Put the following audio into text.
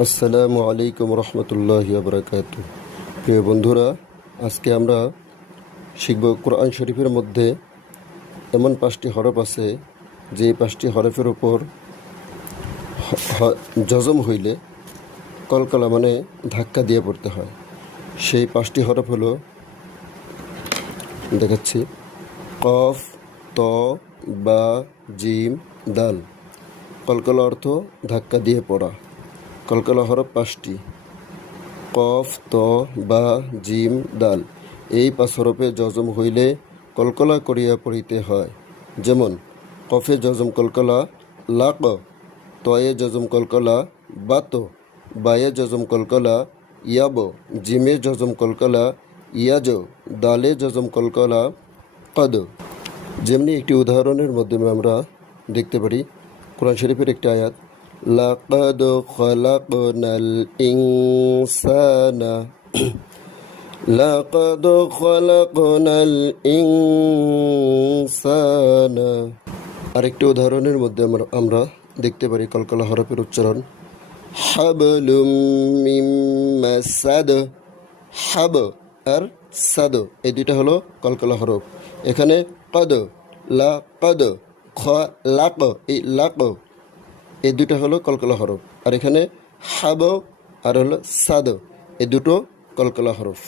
আসসালামু আলাইকুম রহমতুল্লাহ বরকাত প্রিয় বন্ধুরা, আজকে আমরা শিখব কোরআন শরীফের মধ্যে এমন পাঁচটি হরফ আছে, যে পাঁচটি হরফের উপর জজম হইলে কলকলা মানে ধাক্কা দিয়ে পড়তে হয়। সেই পাঁচটি হরফ হলো, দেখাচ্ছি, কফ, ত, বা, জিম, দাল। কলকলা অর্থ ধাক্কা দিয়ে পড়া। কলকলা হরফ পাঁচটি। কফ, ত, বা, জিম দাল এই পাঁচ হরফে যজম হইলে কলকলা করিয়া পড়িতে হয়। যেমন, কফে যজম কলকলা, লাক, তয়ে যজম কলকলা, বাত, বায়ে যজম কলকলা, ইয়াব, জিমে যজম কলকলা, ইয়াজ দালে যজম কলকলা, কদ। যেমনি একটি উদাহরণের মাধ্যমে আমরা দেখতে পারি, কোরআন শরীফের একটি আয়াত লাকাদ খলাকনাল ইনসানা লাকাদ খলাকনাল ইনসানা আরেকটি উদাহরণের মধ্যে আমরা দেখতে পারি কলকলা হরফের উচ্চারণ। হাবলুম মাসাদ হাব আর সাদ, এই দুইটা হলো কলকলা হরফ। এখানে কদ, লা, কদ, খ, লাক, এই লাক এই দুটো হলো কলকলা হরফ। আর এখানে হাব আর হলো সাদ। এই দুটো কলকলা হরফ।